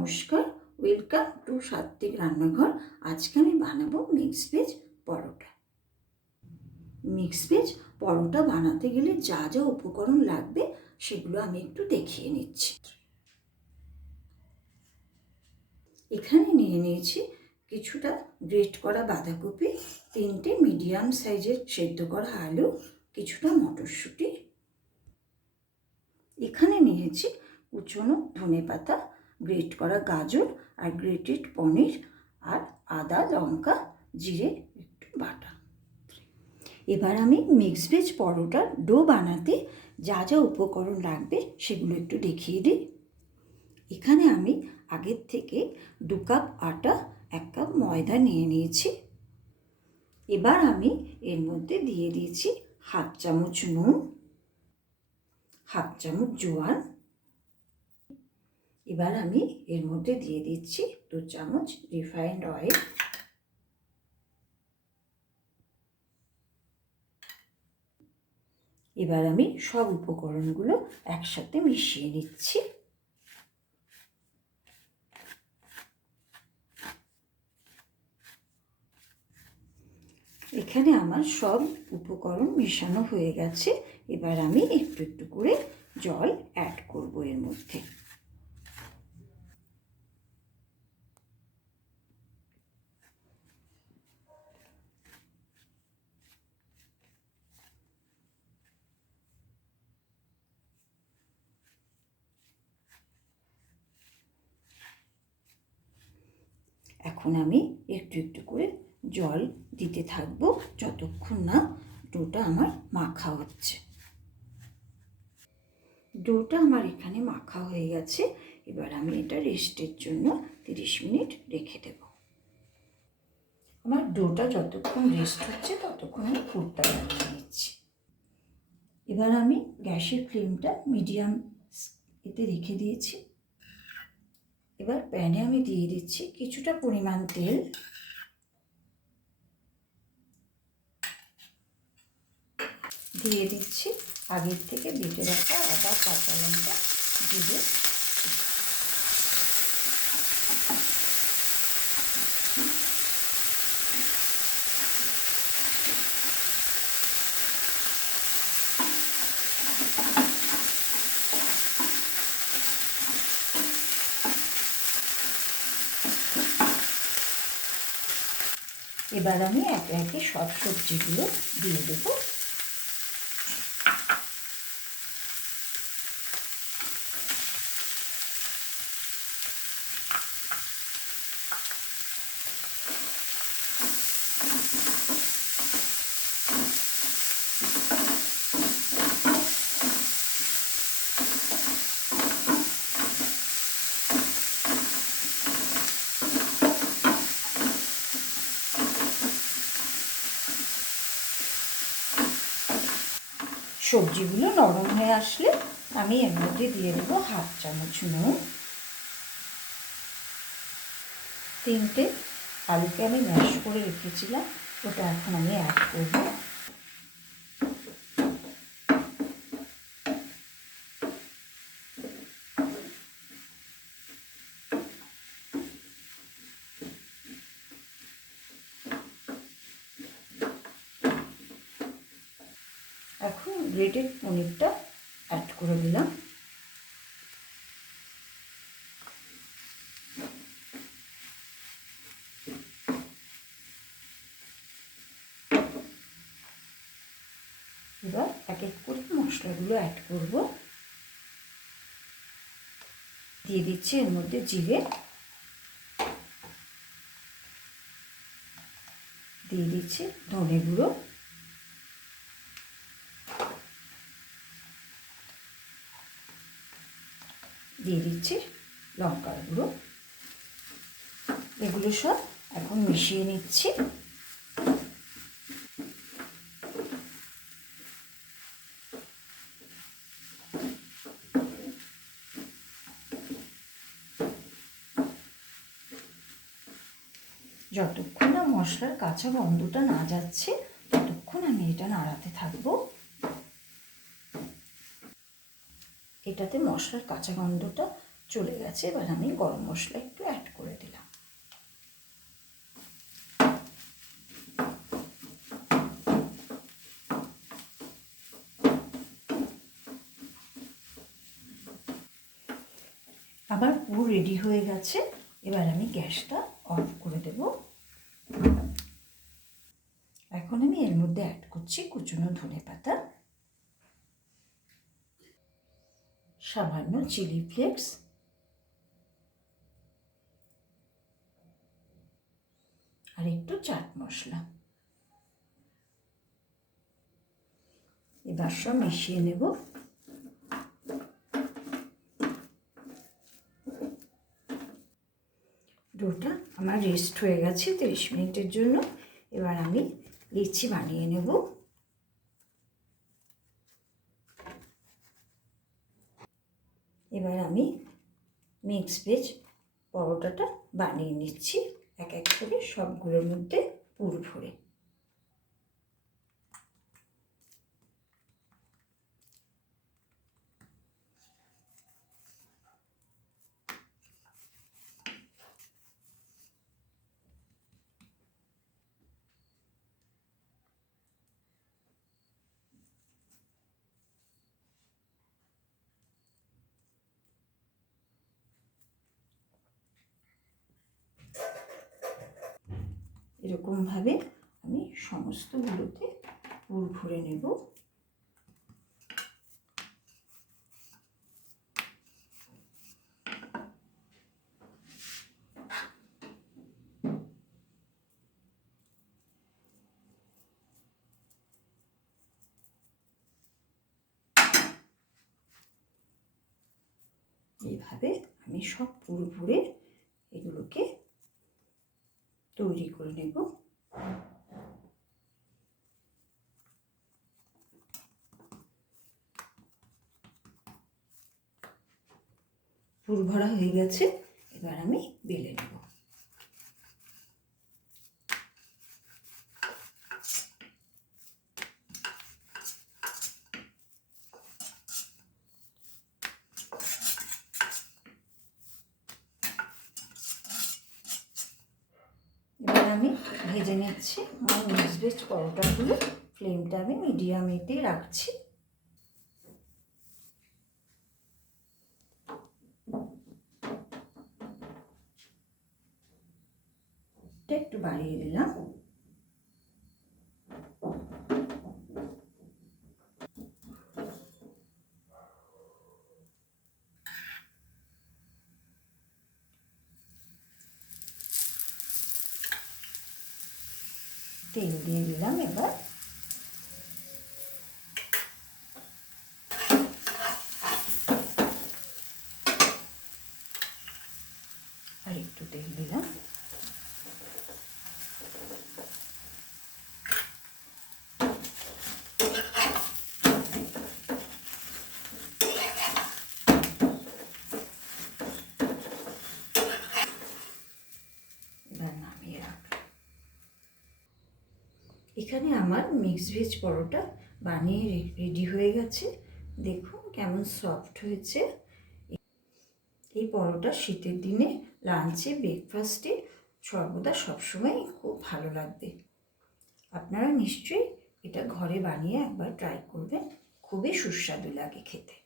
নমস্কার, welcome to সাত্ত্বিক রান্নাঘর। আজকে আমি বানাবো মিক্স ভেজ পরোটা। মিক্স ভেজ পরোটা বানাতে গেলে যা যা উপকরণ লাগবে সেগুলো আমি একটু দেখিয়ে নিচ্ছি। এখানে নিয়ে নিয়েছি কিছুটা গ্রেট করা বাঁধাকপি, 3টে মিডিয়াম সাইজের সেদ্ধ করা আলু, কিছুটা মটরশুঁটি। এখানে নিয়েছি কুচনো ধনেপাতা, গ্রেট করা গাজর আর গ্রেটেড পনির, আর আদা, লঙ্কা, জিরে একটু বাটা। এবার আমি মিক্স ভেজ পরোটার ডো বানাতে যা যা উপকরণ লাগবে সেগুলো একটু দেখিয়ে দিই। এখানে আমি আগের থেকে 2 কাপ আটা, 1 কাপ ময়দা নিয়ে নিয়েছি। এবার আমি এর মধ্যে দিয়ে দিয়েছি 1/2 চামচ নুন, 1/2 চামচ জোয়ান। এবার আমি এর মধ্যে দিয়ে দিচ্ছি 2 চামচ রিফাইন্ড অয়েল। এবার আমি সব উপকরণগুলো একসাথে মিশিয়ে নিচ্ছি। এখানে আমার সব উপকরণ মেশানো হয়ে গেছে। এবার আমি একটু একটু করে জল অ্যাড করব এর মধ্যে। এখন আমি একটু একটু করে জল দিতে থাকবো যতক্ষণ না ডোটা আমার মাখা হচ্ছে। ডোটা আমার এখানে মাখা হয়ে গেছে। এবার আমি এটা রেস্টের জন্য 30 মিনিট রেখে দেব। আমার ডোটা যতক্ষণ রেস্ট হচ্ছে ততক্ষণ আমি পুরটা বানিয়ে নিচ্ছি। এবার আমি গ্যাসের ফ্লেমটা মিডিয়াম এতে রেখে দিয়েছি। এবার প্যানে আমি দিয়ে দিচ্ছি কিছুটা পরিমাণ তেল। দিয়ে দিচ্ছি আগের থেকে বেটে রাখা আদা, কাঁচা লঙ্কা, জিরে। এবার আমি একে একে সব সবজিগুলো দিয়ে দেবো। সবজিগুলো নরম হয়ে আসলে আমি এর মধ্যে দিয়ে দেবো 1/2 চামচ নুন। 3টে আলুকে আমি ম্যাশ করে রেখেছিলাম, ওটা এখন আমি অ্যাড করব। এখন গ্রেটেড পনিরটা অ্যাড করে দিলাম। এবার এক এক করে মশলাগুলো অ্যাড করব। দিয়ে দিচ্ছি এর মধ্যে জিরে, দিয়ে দিচ্ছি ধনে গুঁড়ো, দিয়ে দিচ্ছি লঙ্কার গুঁড়ো। এগুলো সব এখন মিশিয়ে নিচ্ছি। যতক্ষণ না মশলার কাঁচা গন্ধটা না যাচ্ছে ততক্ষণ আমি এটা নাড়াতে থাকবো। এটাতে মশলার কাঁচা গন্ধটা চলে গেছে। এবার আমি গরম মশলা একটু অ্যাড করে দিলাম। আমার পুর রেডি হয়ে গেছে। এবার আমি গ্যাসটা অফ করে দেব। এখন আমি এর মধ্যে অ্যাড করছি কুচনো ধনেপাতা, সামান্য চিলি ফ্লেক্স, আর একটু চাট মশলা। এবার সব মিশিয়ে নেব। ডোটা আমার রেস্ট হয়ে গেছে 30 মিনিটের জন্য। এবার আমি লিচি বানিয়ে নেব। এবার আমি মিক্স ভেজ পরোটাটা বানিয়ে নিচ্ছি এক এক করে সবগুলোর মধ্যে পুর ভরে। এরকমভাবে আমি সমস্তগুলোতে পুর ভরে নেব। এইভাবে আমি সব পুর ভরে এগুলোকে তৈরি করে নেব। পুর ভরা হয়ে গেছে। এবার আমি বেলে নেব। এবার আমি ভেজে নিচ্ছি আমার মিক্স ভেজ পরোটাগুলো। ফ্লেমটা আমি মিডিয়ামেতেই রাখছি। একটু বাড়িয়ে দিলাম। তেল দিয়ে দিলাম। এবার আর একটু তেল দিলাম। এবার নামিয়ে রাখলাম। এখানে আমার মিক্স ভেজ পরোটা বানিয়ে রেডি হয়ে গেছে। দেখুন কেমন সফট হয়েছে। এই পরোটা শীতের দিনে লাঞ্চে, ব্রেকফাস্টে সর্বদা সবসময় খুব ভালো লাগবে। আপনারা নিশ্চয়ই এটা ঘরে বানিয়ে একবার ট্রাই করবেন। খুবই সুস্বাদু লাগে খেতে।